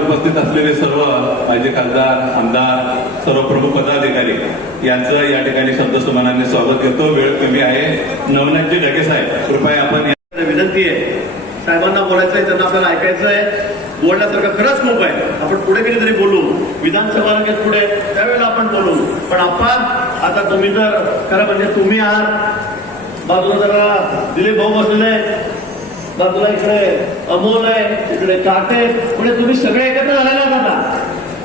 उपस्थित असलेले सर्व माजी खासदार आमदार सर्व प्रमुख पदाधिकारी यांचं या ठिकाणी शब्दसुमनाने स्वागत करतो. वेळ कमी आहे. नवनाथजी ढगे साहेब कृपया आपण विनंती आहे. साहेबांना बोलायचं आहे त्यांना आपल्याला ऐकायचं आहे. बोलण्यासारखं खरंच खूप आहे. आपण पुढे कधीतरी बोलू. विधानसभा पुढे त्यावेळेला आपण बोलू. पण आपण आता तुम्ही जर खरं म्हणजे तुम्ही आहात. बाजूला जरा दिलीप भाऊ बसलेले आहेत. बाजूला इकडे अमोल आहे इकडे काटे म्हणजे तुम्ही सगळे एकत्र आलेला जाता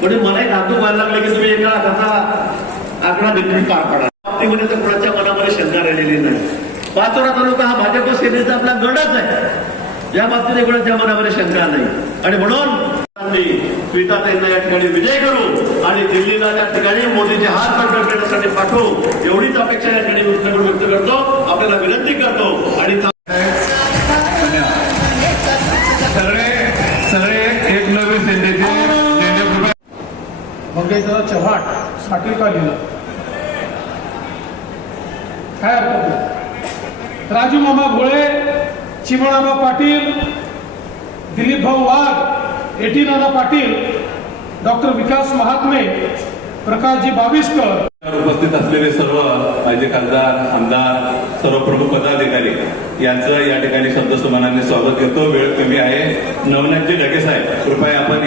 म्हणजे मला एक धातू व्हायला लागले की तुम्ही एका हाताचा आकडा देखील पार पाडा बाबतीमध्ये तर कुणाच्या मनामध्ये शंका राहिलेली नाही. पाचोरा तालुका हा भाजप सेनेचा आपला गडच आहे. या बाबतीत कुणाच्या मनामध्ये शंका नाही. आणि म्हणून स्मिताताईंना या ठिकाणी विजय करू आणि दिल्लीला त्या ठिकाणी मोदीचे हात कंट्रोल करण्यासाठी पाठवू एवढीच अपेक्षा या ठिकाणी व्यक्त करतो. आपल्याला विनंती करतो आणि एक नवीन सेनेचे झेंडे कृपया मंगेशदादा चव्हाण पाटील का लिहिलं. काय अर्थ राजू मामा भोळे चिमणाबा पाटील दिलीप भाऊ वाघ एटी नाना पाटील डॉक्टर विकास महात्मे प्रकाशजी बाविस्कर. उपस्थित असलेले सर्व माझे खासदार आमदार सर्व प्रमुख पदाधिकारी यांचं या ठिकाणी शब्दसुमनाने स्वागत करतो. वेळ कमी आहे. नवनाथजी ढगे साहेब कृपया आपण